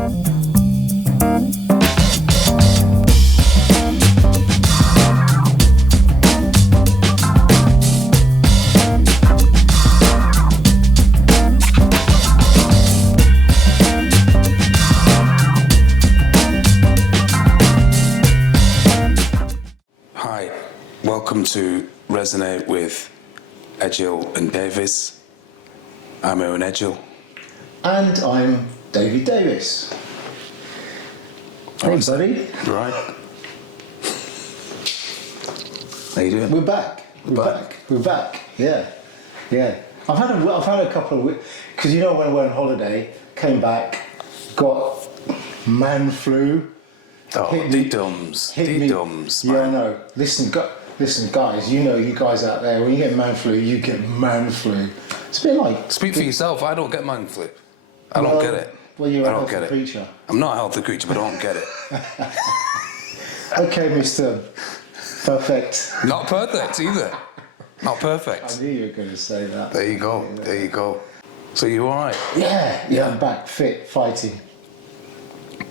Welcome to Resonate with Edgehill and Davis. I'm Owen Edgehill. And I'm David Davis. Hey, buddy. Right. How you doing? We're back. We're back. Yeah. I've had a couple of weeks, because you know when I went on holiday, came back, got man flu. Oh, D-dums. Yeah, I know. Listen, guys, you guys out there, when you get man flu, you get man flu. It's a bit like... Speak for yourself, I don't get man flu. I don't get it. Well, you're a healthy creature. I'm not a healthy creature, but I don't get it. Okay, Mr. Perfect. Not perfect either. Not perfect. I knew you were going to say that. There you go. So you alright? Yeah, I'm back, fit, fighting.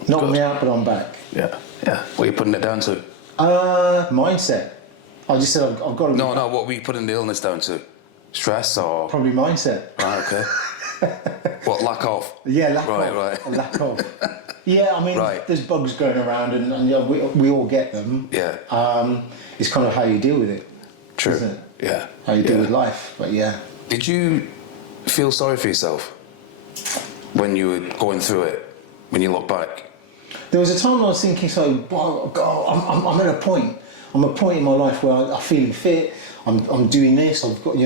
Knocked me out, but I'm back. Yeah. What are you putting it down to? Mindset. I just said I've got to... No, what were you putting the illness down to? Stress or...? Probably mindset. Right, okay. What, lack of? Yeah, lack of. Yeah, I mean, There's bugs going around and we all get them. Yeah. It's kind of how you deal with it. True. Isn't it? Yeah. How you deal with life, but yeah. Did you feel sorry for yourself when you were going through it, when you look back? There was a time I was thinking, wow, God, I'm at a point. I'm at a point in my life where I'm feeling fit. I'm doing this. I've got,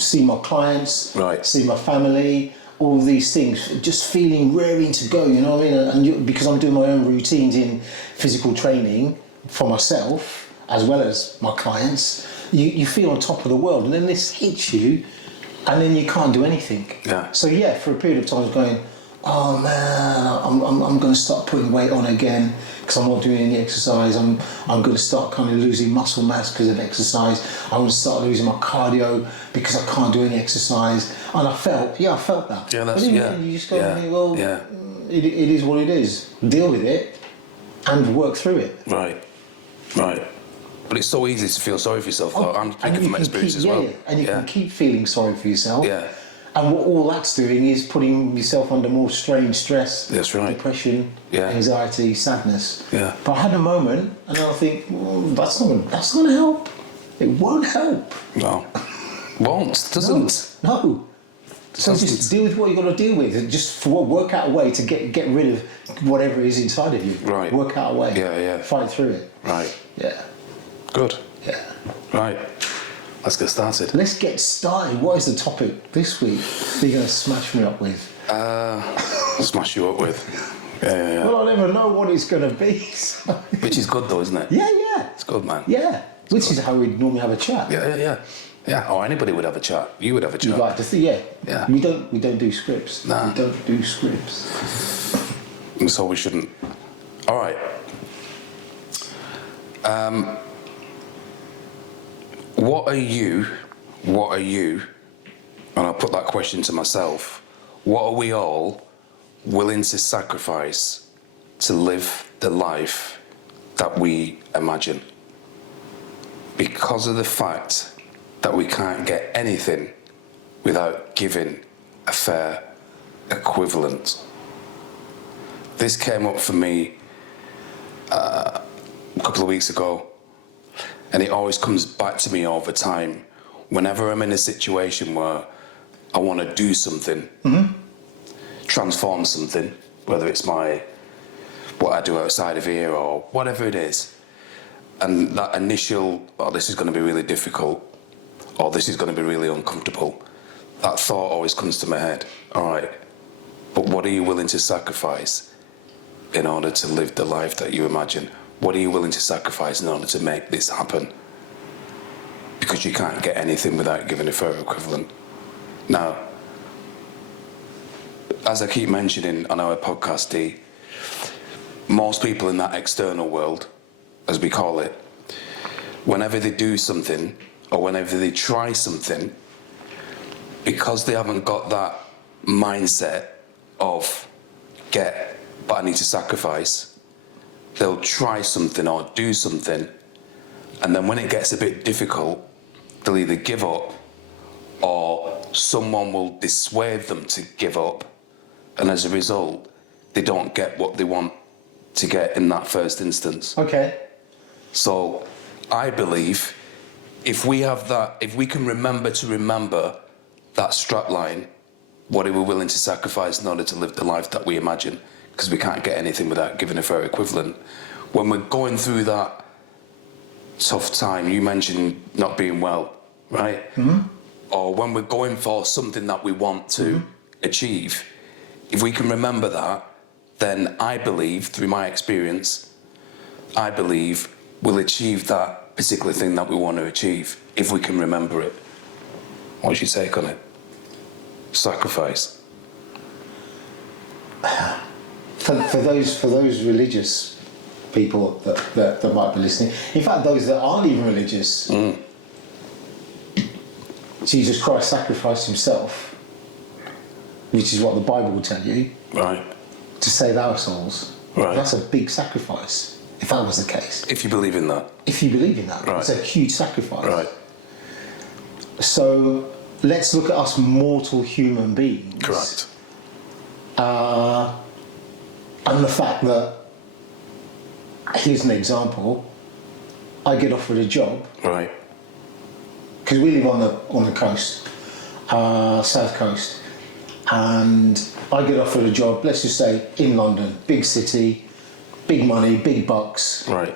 see my clients, see my family, all these things. Just feeling raring to go. You know what I mean? And because I'm doing my own routines in physical training for myself as well as my clients, you feel on top of the world. And then this hits you, and then you can't do anything. Yeah. So for a period of time, I was going, oh man, I'm going to start putting weight on again because I'm not doing any exercise. I'm going to start kind of losing muscle mass because of exercise. I'm going to start losing my cardio because I can't do any exercise. And I felt that. Yeah, but in the end, you just go, it is what it is. Deal with it and work through it. Right. But it's so easy to feel sorry for yourself, though. I'm speaking from experience as well. Yeah, and you can keep feeling sorry for yourself. Yeah. And what all that's doing is putting yourself under more strain, stress, that's right. Depression, anxiety, sadness. Yeah. But I had a moment, and I think, that's not going to help. It won't help. No. Won't. Doesn't. No. So just deal with what you've got to deal with. Just work out a way to get rid of whatever is inside of you. Right. Work out a way. Yeah. Fight through it. Right. Yeah. Good. Yeah. Right. Let's get started. Let's get started. What is the topic this week that you're going to smash me up with? Smash you up with. Yeah. Well, I never know what it's going to be. So. Which is good though, isn't it? Yeah. It's good, man. Yeah. Which is how we normally have a chat. Yeah. Or anybody would have a chat. You would have a chat. You'd like to see, Yeah. We don't do scripts. Nah. We don't do scripts. So we shouldn't. All right. What are you, and I'll put that question to myself, what are we all willing to sacrifice to live the life that we imagine? Because of the fact that we can't get anything without giving a fair equivalent. This came up for me a couple of weeks ago. And it always comes back to me all the time. Whenever I'm in a situation where I want to do something, transform something, whether it's what I do outside of here or whatever it is, and that initial, this is going to be really difficult, or this is going to be really uncomfortable, that thought always comes to my head. All right, but what are you willing to sacrifice in order to live the life that you imagine? What are you willing to sacrifice in order to make this happen? Because you can't get anything without giving a fair equivalent. Now, as I keep mentioning on our podcast, D, most people in that external world, as we call it, whenever they do something or whenever they try something, because they haven't got that mindset of get but I need to sacrifice. They'll try something or do something, and then when it gets a bit difficult, they'll either give up or someone will dissuade them to give up, and as a result, they don't get what they want to get in that first instance. Okay. So I believe if we have that, if we can remember that strap line, what are we willing to sacrifice in order to live the life that we imagine? Because we can't get anything without giving a fair equivalent. When we're going through that tough time, you mentioned not being well, right? Mm-hmm. Or when we're going for something that we want to achieve, if we can remember that, then I believe, through my experience, I believe we'll achieve that particular thing that we want to achieve if we can remember it. What's your take on it? Sacrifice. For those religious people that might be listening, in fact, those that aren't even religious, Jesus Christ sacrificed himself, which is what the Bible will tell you, right, to save our souls. Right. That's a big sacrifice, if that was the case. If you believe in that. If you believe in that, right. It's a huge sacrifice. Right. So let's look at us mortal human beings. Correct. And the fact that, here's an example, I get offered a job. Right. Because we live on the coast, south coast, and I get offered a job, let's just say in London, big city, big money, big bucks, right,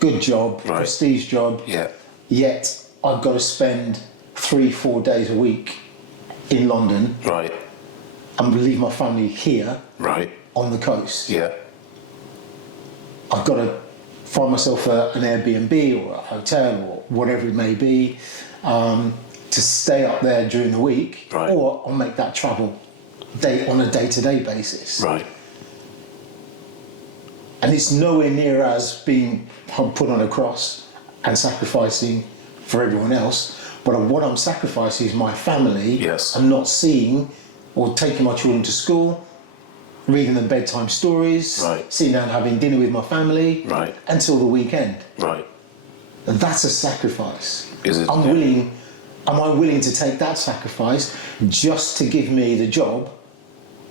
good job, right, prestige job, yeah. Yet I've got to spend 3-4 days a week in London, right, and leave my family here, right, on the coast. Yeah. I've got to find myself an Airbnb or a hotel or whatever it may be, to stay up there during the week, right, or I'll make that travel on a day-to-day basis. Right. And it's nowhere near as being put on a cross and sacrificing for everyone else, but what I'm sacrificing is my family. Yes. And not seeing or taking my children to school, reading them bedtime stories, right, sitting down having dinner with my family, right, until the weekend. Right. And that's a sacrifice. Is it? Am I willing to take that sacrifice just to give me the job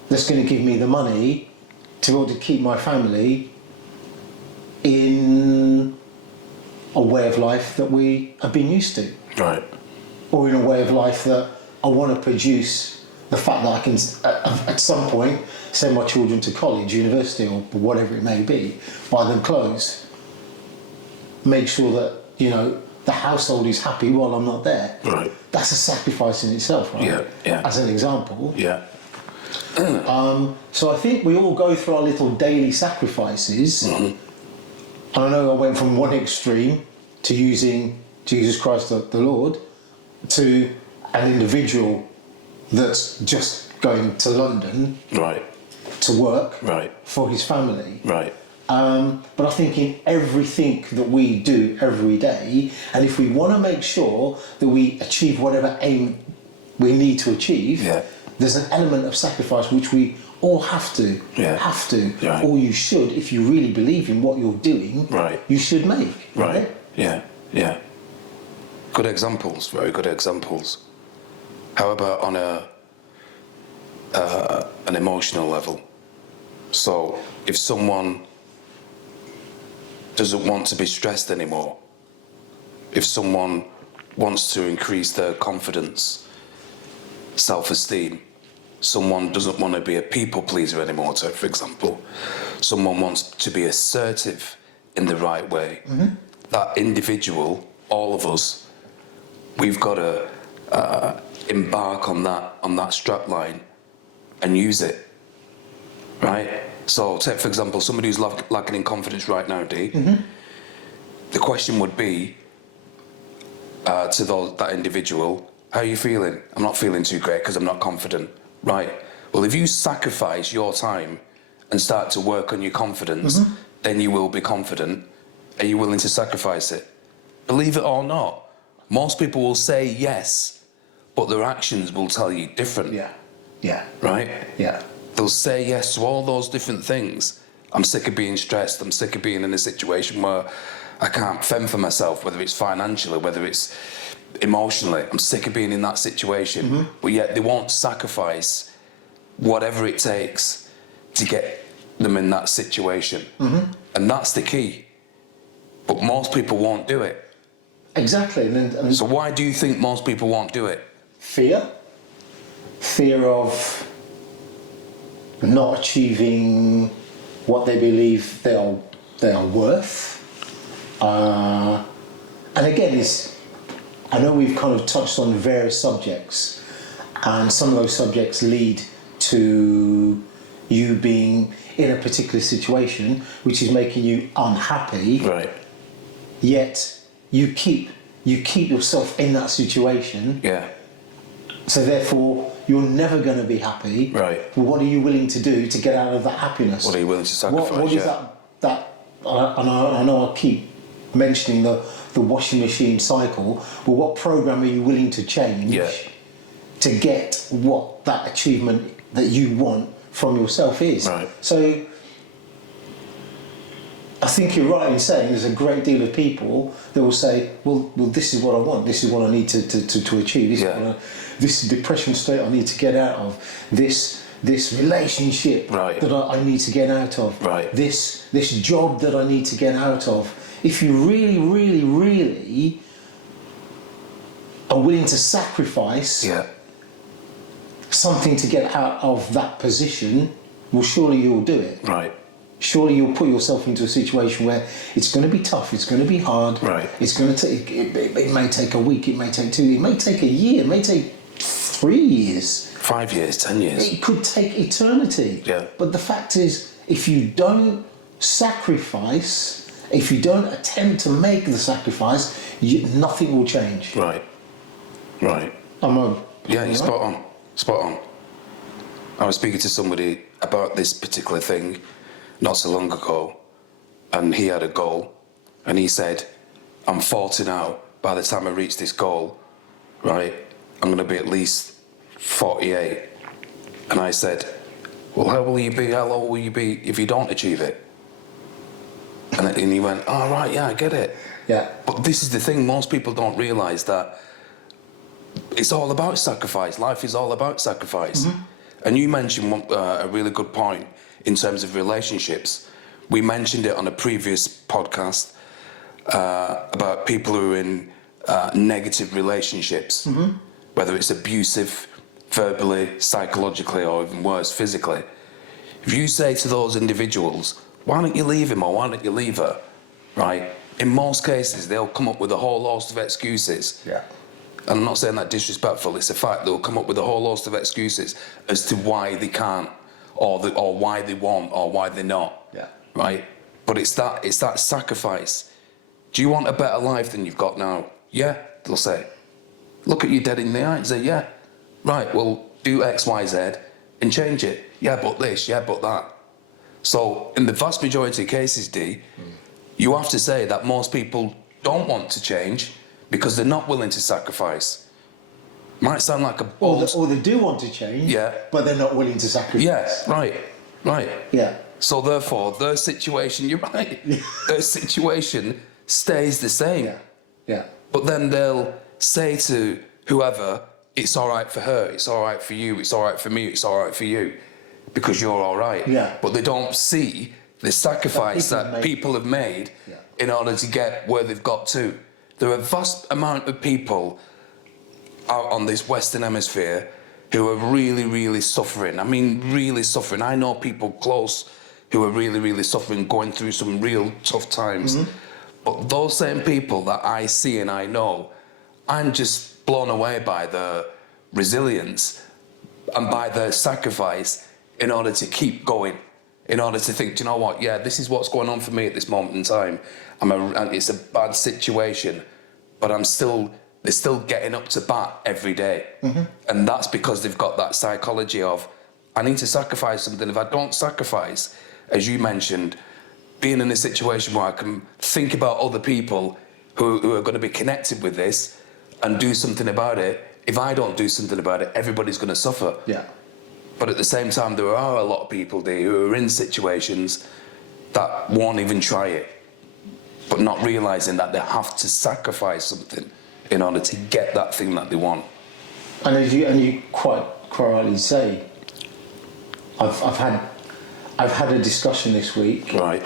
that's going to give me the money to be able to keep my family in a way of life that we have been used to? Right. Or in a way of life that I want to produce the fact that I can, at some point, send my children to college, university, or whatever it may be, buy them clothes, make sure that, the household is happy while I'm not there. Right. That's a sacrifice in itself, right? Yeah, yeah. As an example. Yeah. So I think we all go through our little daily sacrifices. And I know I went from one extreme to using Jesus Christ the Lord to an individual that's just going to London, right, to work, right, for his family. Right. But I think in everything that we do every day, and if we want to make sure that we achieve whatever aim we need to achieve, yeah, there's an element of sacrifice which we all have to, right, or you should, if you really believe in what you're doing, right, you should make. Right. Yeah. Yeah. Good examples. Very good examples. How about on an emotional level? So if someone doesn't want to be stressed anymore, if someone wants to increase their confidence, self-esteem, someone doesn't want to be a people pleaser anymore, so for example, someone wants to be assertive in the right way, that individual, all of us, we've got to embark on that strap line and use it, right? So take for example somebody who's lacking in confidence right now, D. The question would be to that individual, how are you feeling? I'm not feeling too great because I'm not confident. Right. Well, if you sacrifice your time and start to work on your confidence, then you will be confident. Are you willing to sacrifice it? Believe it or not, most people will say yes, but their actions will tell you different. Yeah. Yeah. Right? Yeah. they'll say yes to all those different things. I'm sick of being stressed. I'm sick of being in a situation where I can't fend for myself, whether it's financially, whether it's emotionally. I'm sick of being in that situation. But yet they won't sacrifice whatever it takes to get them in that situation. And that's the key. But most people won't do it. Exactly. And so why do you think most people won't do it? Fear of not achieving what they believe they are worth. And again, I know we've kind of touched on various subjects, and some of those subjects lead to you being in a particular situation which is making you unhappy. Right. Yet you keep yourself in that situation. Yeah. So therefore, you're never going to be happy. Right. Well, what are you willing to do to get out of that happiness? What are you willing to sacrifice? What is that? I know I keep mentioning the washing machine cycle. But what program are you willing to change to get what that achievement that you want from yourself is? Right. So I think you're right in saying there's a great deal of people that will say, well, this is what I want. This is what I need to achieve. This is depression state I need to get out of. This relationship that I need to get out of. Right. This job that I need to get out of. If you really, really, really are willing to sacrifice something to get out of that position, well, surely you'll do it. Right. Surely you'll put yourself into a situation where it's going to be tough, it's going to be hard. Right. It's going to take. It may take a week. It may take 2. It may take a year. It may take 3 years. 5 years, 10 years. It could take eternity. Yeah. But the fact is, if you don't sacrifice, if you don't attempt to make the sacrifice, nothing will change. Right. Right. You're spot on. Spot on. I was speaking to somebody about this particular thing not so long ago, and he had a goal, and he said, I'm 40 now. By the time I reach this goal, right, I'm going to be at least 48. And I said, well, how old will you be if you don't achieve it? And he went, oh, right, yeah, I get it. Yeah. But this is the thing, most people don't realise that it's all about sacrifice. Life is all about sacrifice. And you mentioned a really good point in terms of relationships. We mentioned it on a previous podcast about people who are in negative relationships, whether it's abusive, verbally, psychologically, or even worse, physically. If you say to those individuals, why don't you leave him or why don't you leave her, right? In most cases, they'll come up with a whole host of excuses. Yeah. And I'm not saying that disrespectful, it's a fact. They'll come up with a whole host of excuses as to why they can't, or why they won't, or why they're not. Yeah. Right? But it's that sacrifice. Do you want a better life than you've got now? Yeah, they'll say. Look at you dead in the eye and say, yeah. Right, well, do X, Y, Z and change it. Yeah, but this, yeah, but that. So in the vast majority of cases, D, you have to say that most people don't want to change because they're not willing to sacrifice. Might sound like a bold... Or they do want to change, but they're not willing to sacrifice. Yeah, right. Yeah. So therefore, their situation, you're right, their situation stays the same. Yeah. But then they'll say to whoever, it's all right for her, it's all right for you, it's all right for me, it's all right for you, because you're all right. Yeah. But they don't see the sacrifice that people have made in order to get where they've got to. There are a vast amount of people out on this Western Hemisphere who are really, really suffering. I mean, really suffering. I know people close who are really, really suffering, going through some real tough times. But those same people that I see and I know, I'm just blown away by their resilience and by their sacrifice in order to keep going, in order to think, do you know what, yeah, this is what's going on for me at this moment in time. And it's a bad situation, but they're still getting up to bat every day. And that's because they've got that psychology of, I need to sacrifice something. If I don't sacrifice, as you mentioned, being in a situation where I can think about other people who are going to be connected with this and do something about it. If I don't do something about it, everybody's going to suffer. Yeah. But at the same time, there are a lot of people there who are in situations that won't even try it, but not realising that they have to sacrifice something in order to get that thing that they want. And as you quite rightly say, I've had a discussion this week, Right.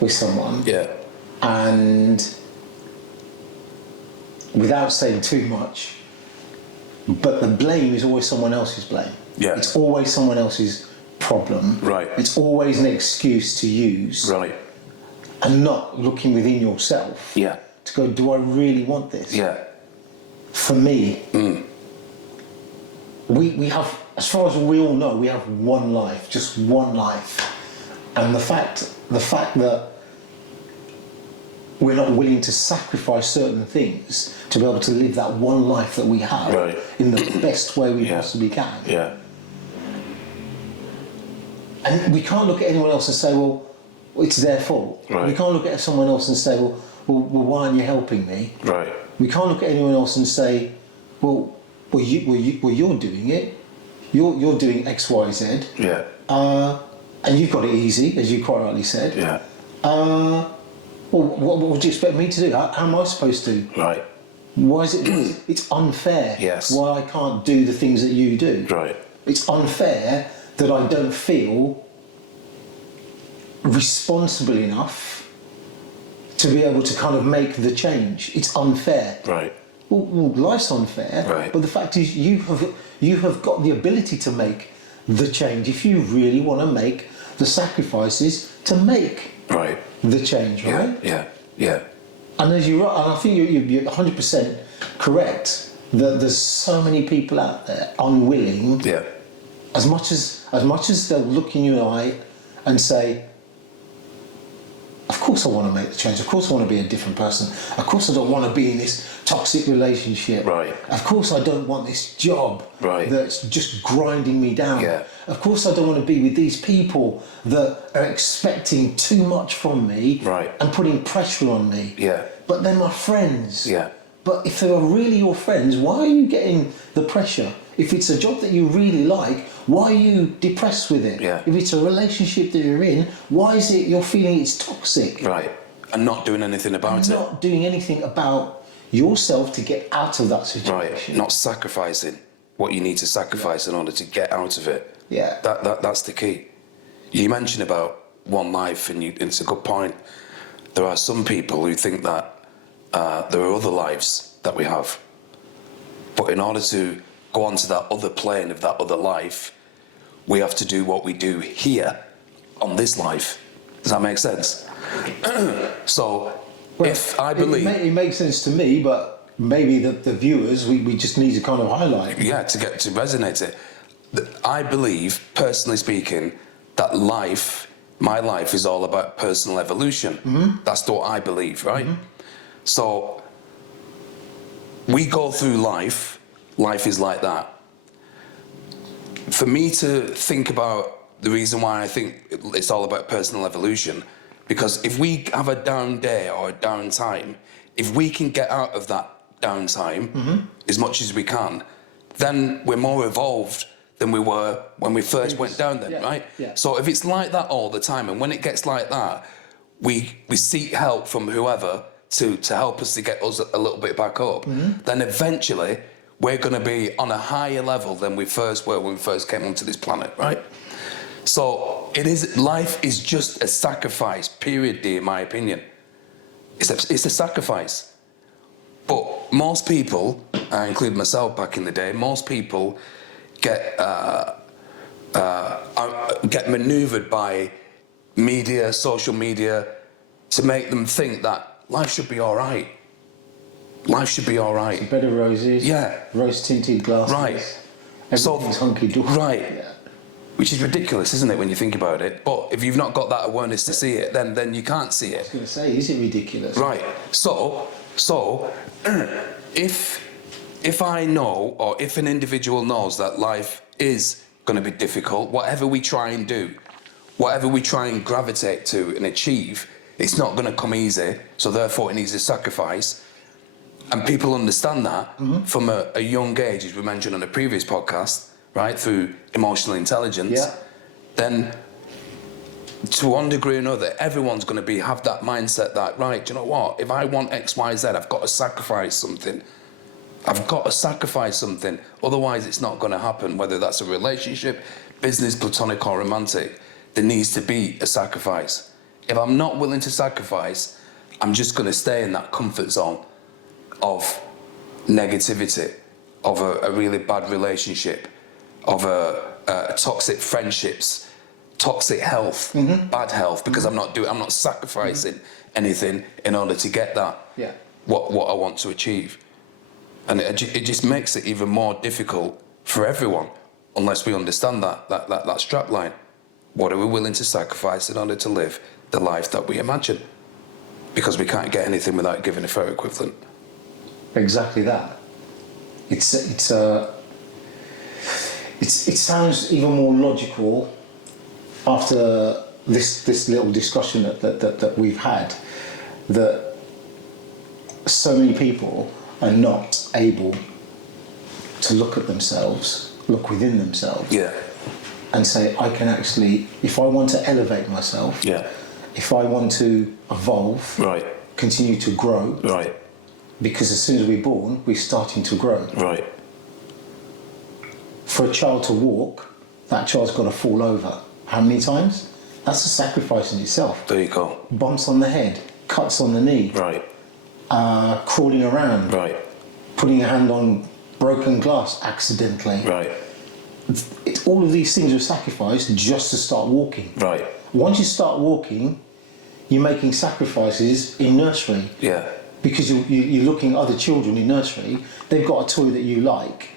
With someone, Yeah. and without saying too much, but the blame is always someone else's blame. Yeah. It's always someone else's problem. Right. It's always an excuse to use. Right. And not looking within yourself. Yeah. To go, do I really want this? Yeah. For me, we have, as far as we all know, we have one life, just one life. And the fact that we're not willing to sacrifice certain things to be able to live that one life that we have Right. in the best way we possibly can. Yeah. And we can't look at anyone else and say, well, it's their fault. Right. We can't look at someone else and say, well, why aren't you helping me? Right. We can't look at anyone else and say, well, you're doing it. You're doing X, Y, Z. Yeah. And you've got it easy, as you quite rightly said. Yeah. Well, what would you expect me to do? How am I supposed to? Right. Why is it? It's unfair. Yes. Why I can't do the things that you do. Right. It's unfair that I don't feel responsible enough to be able to kind of make the change. It's unfair. Right. Well, life's unfair. Right. But the fact is, you have got the ability to make the change if you really want to make the sacrifices to make Right. the change. Right. Yeah. Yeah. And as you're right, and I think you're 100% correct that there's so many people out there unwilling. Yeah. As much as they'll look in your eye and say, of course I want to make the change, of course I want to be a different person, of course I don't want to be in this toxic relationship, Right. of course I don't want this job Right. that's just grinding me down, Yeah. of course I don't want to be with these people that are expecting too much from me, Right. and putting pressure on me, Yeah. but they're my friends. Yeah. But if they are really your friends, why are you getting the pressure? If it's a job that you really like, why are you depressed with it? Yeah. If it's a relationship that you're in, why is it you're feeling it's toxic? Right. And not doing anything about it. Not doing anything about yourself to get out of that Right. situation. Not sacrificing what you need to sacrifice in order to get out of it. Yeah. That's the key. You mentioned about one life, and it's a good point. There are some people who think that there are other lives that we have, but in order to go on to that other plane of that other life, we have to do what we do here on this life. Does that make sense? So, Well, if I believe... It makes sense to me, but maybe the viewers, we just need to kind of highlight. Yeah, to resonate it. I believe, personally speaking, that my life is all about personal evolution. Mm-hmm. That's what I believe, right? Mm-hmm. So, we go through life is like that. For me to think about the reason why I think it's all about personal evolution, because if we have a down day or a down time, if we can get out of that down time as much as we can, then we're more evolved than we were when we first went down then, right? Yeah. So if it's like that all the time, and when it gets like that, we seek help from whoever to help us to get us a little bit back up, then eventually we're going to be on a higher level than we first were when we first came onto this planet, right? So life is just a sacrifice, period, dear, in my opinion. It's a sacrifice. But most people, I include myself back in the day, most people get manoeuvred by media, social media, to make them think that life should be all right. Life should be all right. A bed of roses. Yeah. Rose-tinted glasses. Right. Everything's hunky-dory. Right. Yeah. Which is ridiculous, isn't it, when you think about it? But if you've not got that awareness to see it, then you can't see I was it. going to say, is it ridiculous? Right. So if I know, or if an individual knows that life is going to be difficult, whatever we try and do, whatever we try and gravitate to and achieve, it's not going to come easy, so therefore it needs a sacrifice. And people understand that from a young age, as we mentioned on a previous podcast, right, through emotional intelligence, then to one degree or another, everyone's going to have that mindset that, right, do you know what, if I want X, Y, Z, I've got to sacrifice something. I've got to sacrifice something, otherwise it's not going to happen, whether that's a relationship, business, platonic or romantic. There needs to be a sacrifice. If I'm not willing to sacrifice, I'm just going to stay in that comfort zone of negativity, of a really bad relationship, of a toxic friendships, toxic health, bad health, because I'm not sacrificing anything in order to get that, what I want to achieve. And it just makes it even more difficult for everyone, unless we understand that strap line. What are we willing to sacrifice in order to live the life that we imagine? Because we can't get anything without giving a fair equivalent. Exactly that. It sounds even more logical after this little discussion that we've had, that so many people are not able to look at themselves, look within themselves, and say, I can actually, if I want to elevate myself, if I want to evolve, continue to grow, because as soon as we're born, we're starting to grow. For a child to walk, that child's got to fall over. How many times? That's a sacrifice in itself. There you go. Bumps on the head, cuts on the knee, crawling around, putting a hand on broken glass accidentally. All of these things are sacrificed just to start walking. Once you start walking, you're making sacrifices in nursery. Because you're looking at other children in nursery, they've got a toy that you like.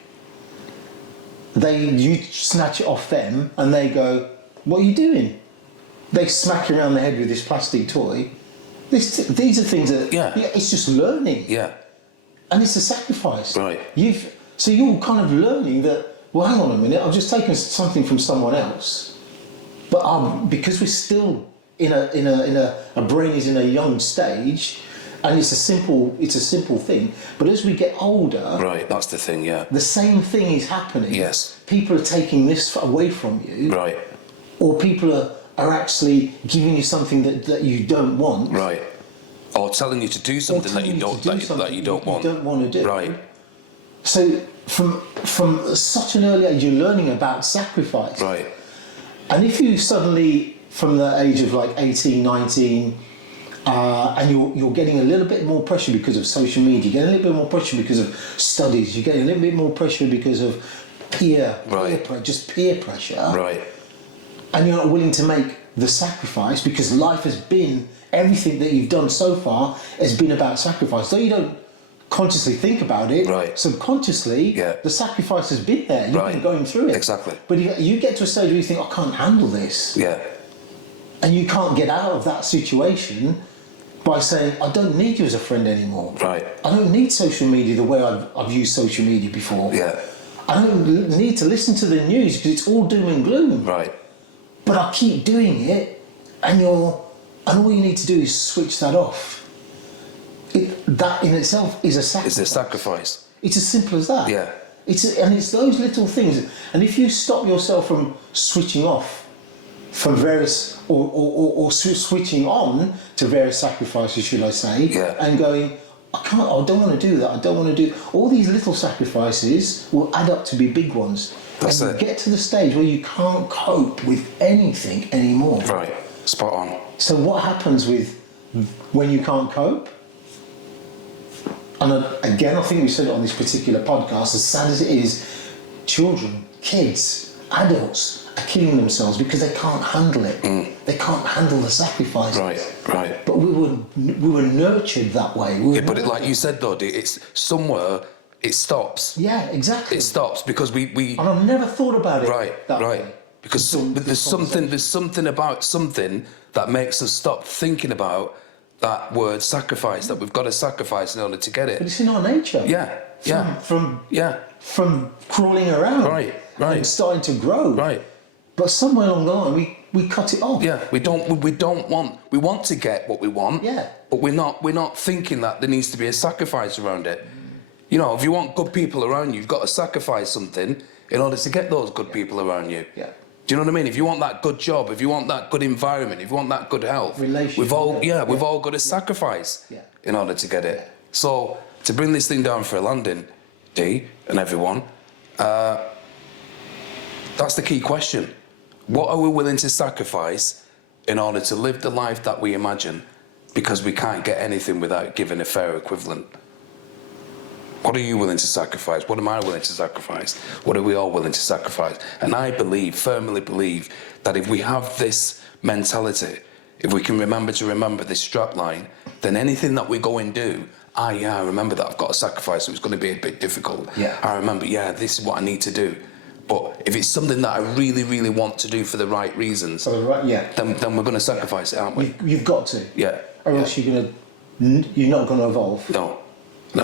You snatch it off them and they go, what are you doing? They smack you around the head with this plastic toy. These are things that, it's just learning. And it's a sacrifice. So you're kind of learning that, well, hang on a minute, I've just taken something from someone else. But because we're still a brain is in a young stage, and it's a simple thing. But as we get older, that's the thing. The same thing is happening. People are taking this away from you. Or people are actually giving you something that you don't want. Or telling you to do something that you don't want. You don't want to do. So from such an early age, you're learning about sacrifice. And if you suddenly, from the age of like 18, 19, and you're getting a little bit more pressure because of social media, you're getting a little bit more pressure because of studies, you're getting a little bit more pressure because of peer pressure, and you're not willing to make the sacrifice because life has been, everything that you've done so far has been about sacrifice. Though you don't consciously think about it, subconsciously, the sacrifice has been there. You've been going through it. But you get to a stage where you think, I can't handle this. And you can't get out of that situation by saying, I don't need you as a friend anymore. I don't need social media the way I've used social media before. I don't need to listen to the news because it's all doom and gloom. But I keep doing it, and all you need to do is switch that off. That in itself is a sacrifice. It's a sacrifice. It's as simple as that. It's those little things. And if you stop yourself from switching off from various, or switching on to various sacrifices, should I say, and going, I don't want to do that, I don't want to do, all these little sacrifices will add up to be big ones. That's and it. Get to the stage where you can't cope with anything anymore. Spot on. So what happens when you can't cope? And again, I think we said it on this particular podcast, as sad as it is, children, kids, adults are killing themselves because they can't handle it. They can't handle the sacrifice. But we were nurtured that way. But like you said though, it's somewhere it stops. Exactly. It stops because we and I've never thought about it that way. Because there's something about something that makes us stop thinking about that word sacrifice, that we've got to sacrifice in order to get it. But it's in our nature. From crawling around. And starting to grow. But somewhere along the line, we cut it off. Yeah, we want to get what we want. Yeah. But we're not thinking that there needs to be a sacrifice around it. You know, if you want good people around you, you've got to sacrifice something in order to get those good people around you. Yeah. Do you know what I mean? If you want that good job, if you want that good environment, if you want that good health, we've all got to sacrifice in order to get it. So to bring this thing down for a landing, Dee and everyone, that's the key question. What are we willing to sacrifice in order to live the life that we imagine? Because we can't get anything without giving a fair equivalent. What are you willing to sacrifice? What am I willing to sacrifice? What are we all willing to sacrifice? And I firmly believe, that if we have this mentality, if we can remember this strap line, then anything that we go and do, I remember that I've got to sacrifice, so it's going to be a bit difficult. Yeah. I remember, this is what I need to do. But if it's something that I really, really want to do for the right reasons, then we're going to sacrifice it, aren't we? You've got to. Yeah. Or else you're not going to evolve. No.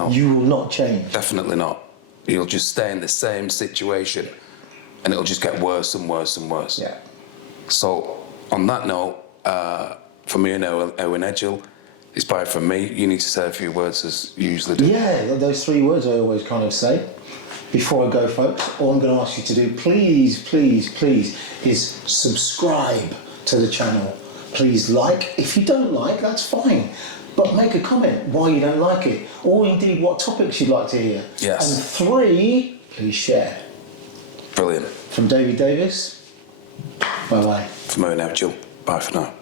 You will not change. Definitely not. You'll just stay in the same situation, and it'll just get worse and worse and worse. Yeah. So, on that note, for me and Owen Edgehill, it's bye from me. You need to say a few words as you usually do. Yeah, those 3 words I always kind of say. Before I go, folks, all I'm going to ask you to do, please, is subscribe to the channel. Please like. If you don't like, that's fine. But make a comment why you don't like it, or indeed what topics you'd like to hear. Yes. And 3, please share. Brilliant. From Edgehill Davis, bye-bye. From Owen Edgehill, bye for now.